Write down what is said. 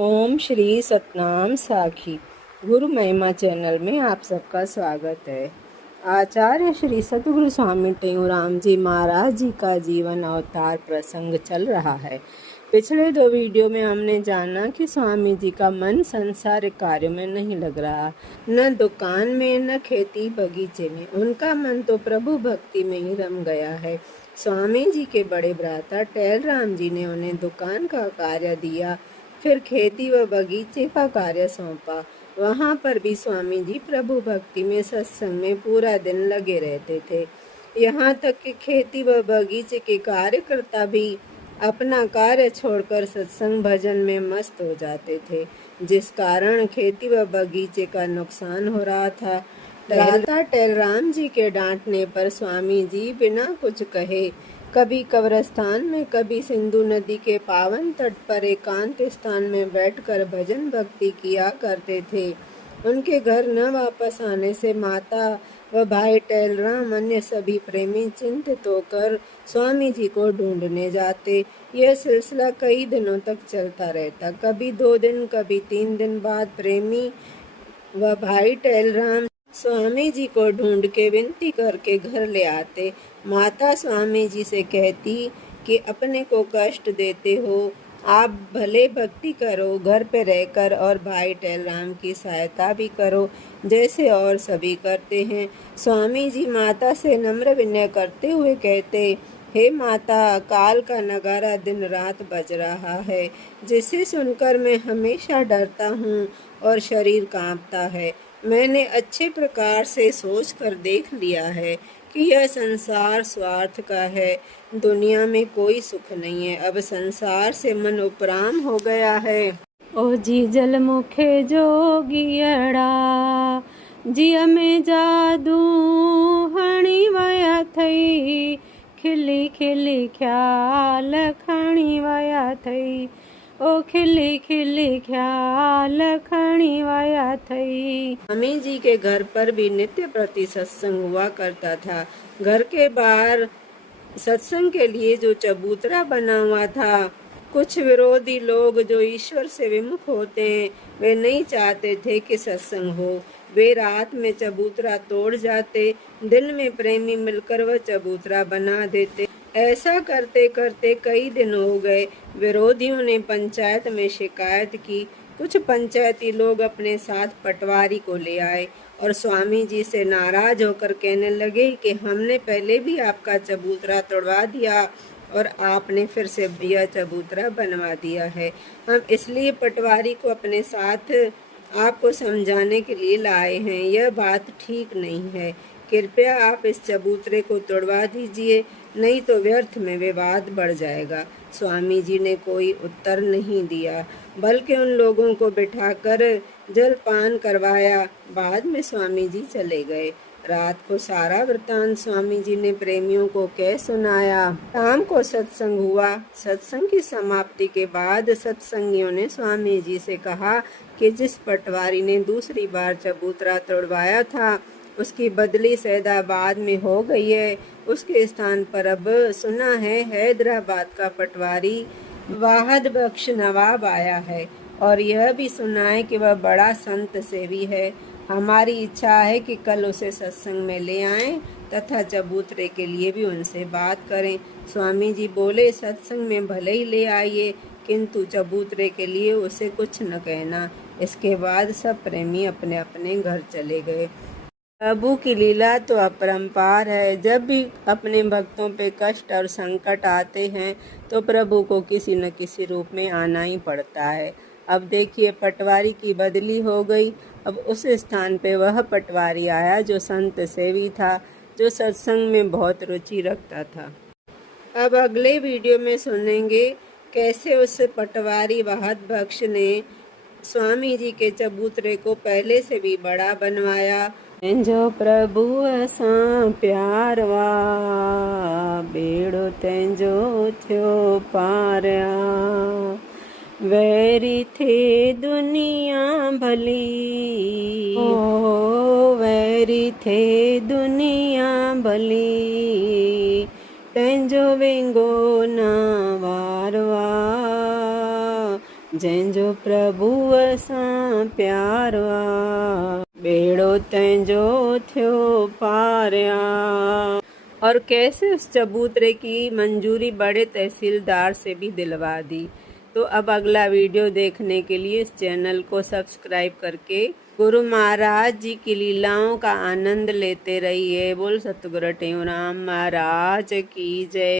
ओम श्री सतनाम साखी गुरु महिमा चैनल में आप सबका स्वागत है। आचार्य श्री सतगुरु स्वामी टेऊराम जी महाराज जी का जीवन अवतार प्रसंग चल रहा है। पिछले 2 वीडियो में हमने जाना कि स्वामी जी का मन संसार कार्य में नहीं लग रहा, न दुकान में न खेती बगीचे में। उनका मन तो प्रभु भक्ति में ही रम गया है। स्वामी जी के बड़े भ्राता टेलराम जी ने उन्हें दुकान का कार्य दिया, फिर खेती व बगीचे का कार्य सौंपा। वहाँ पर भी स्वामी जी प्रभु भक्ति में सत्संग में पूरा दिन लगे रहते थे। यहाँ तक कि खेती व बगीचे के कार्यकर्ता भी अपना कार्य छोड़कर सत्संग भजन में मस्त हो जाते थे, जिस कारण खेती व बगीचे का नुकसान हो रहा था। भ्राता टेलराम जी के डांटने पर स्वामी जी बिना कुछ कहे कभी कब्रिस्तान में, कभी सिंधु नदी के पावन तट पर एकांत स्थान में बैठकर भजन भक्ति किया करते थे। उनके घर न वापस आने से माता व भाई टेलराम अन्य सभी प्रेमी चिंतित होकर स्वामी जी को ढूंढने जाते। यह सिलसिला कई दिनों तक चलता रहता। कभी 2 दिन, कभी 3 दिन बाद प्रेमी व भाई टेलराम स्वामी जी को ढूंढ के विनती करके घर ले आते। माता स्वामी जी से कहती कि अपने को कष्ट देते हो, आप भले भक्ति करो घर पे रहकर और भाई टेलराम की सहायता भी करो जैसे और सभी करते हैं। स्वामी जी माता से नम्र विनय करते हुए कहते, हे माता, काल का नगारा दिन रात बज रहा है, जिसे सुनकर मैं हमेशा डरता हूँ और शरीर कांपता है। मैंने अच्छे प्रकार से सोच कर देख लिया है कि यह संसार स्वार्थ का है, दुनिया में कोई सुख नहीं है। अब संसार से मन उपराम हो गया है। ओ जी जल मुखे जोगियड़ा, जिया में जादू हणी वया थई, खिली खिली ख्याल खणी वया थई, ओ खिली खिली ख्याल खणी वया थई। स्वामी जी के घर पर भी नित्य प्रति सत्संग हुआ करता था। घर के बाहर सत्संग के लिए जो चबूतरा बना हुआ था, कुछ विरोधी लोग जो ईश्वर से विमुख होते हैं, वे नहीं चाहते थे कि सत्संग हो। वे रात में चबूतरा तोड़ जाते, दिन में प्रेमी मिलकर वह चबूतरा बना देते। ऐसा करते करते कई दिन हो गए। विरोधियों ने पंचायत में शिकायत की। कुछ पंचायती लोग अपने साथ पटवारी को ले आए और स्वामी जी से नाराज होकर कहने लगे कि हमने पहले भी आपका चबूतरा तोड़वा दिया और आपने फिर से यह चबूतरा बनवा दिया है। हम इसलिए पटवारी को अपने साथ आपको समझाने के लिए लाए हैं। यह बात ठीक नहीं है। कृपया आप इस चबूतरे को तोड़वा दीजिए, नहीं तो व्यर्थ में विवाद बढ़ जाएगा। स्वामी जी ने कोई उत्तर नहीं दिया, बल्कि उन लोगों को बिठाकर जलपान करवाया। बाद में स्वामी जी चले गए। रात को सारा वृतांत स्वामी जी ने प्रेमियों को कह सुनाया। शाम को सत्संग हुआ। सत्संग की समाप्ति के बाद सत्संगियों ने स्वामी जी से कहा कि जिस पटवारी ने दूसरी बार चबूतरा तोड़वाया था, उसकी बदली सैदाबाद में हो गई है। उसके स्थान पर अब सुना है हैदराबाद का पटवारी वाहद बख्श नवाब आया है, और यह भी सुना है कि वह बड़ा संत सेवी है। हमारी इच्छा है कि कल उसे सत्संग में ले आएं तथा चबूतरे के लिए भी उनसे बात करें। स्वामी जी बोले, सत्संग में भले ही ले आइए, किंतु चबूतरे के लिए उसे कुछ न कहना। इसके बाद सब प्रेमी अपने अपने घर चले गए। प्रभु की लीला तो अपरंपार है। जब भी अपने भक्तों पे कष्ट और संकट आते हैं तो प्रभु को किसी न किसी रूप में आना ही पड़ता है। अब देखिए, पटवारी की बदली हो गई। अब उस स्थान पे वह पटवारी आया जो संत सेवी था, जो सत्संग में बहुत रुचि रखता था। अब अगले वीडियो में सुनेंगे कैसे उस पटवारी वाहद बख्श ने स्वामी जी के चबूतरे को पहले से भी बड़ा बनवाया। जो प्रभु असां प्यारवा, बेड़ो तंहिंजो थियो पारिया, वैरी थे दुनिया भली, ओ वैरी थे दुनिया भली, तंहिंजो वेंगो न वारवा, जंहिंजो प्रभु सां प्यार आ, बेड़ो तंहिंजो थियो पारिया। और कैसे उस चबूतरे की मंजूरी बड़े तहसीलदार से भी दिलवा दी। तो अब अगला वीडियो देखने के लिए इस चैनल को सब्सक्राइब करके गुरु महाराज जी की लीलाओं का आनंद लेते रहिए। बोल सतगुरु टेऊराम महाराज की जय।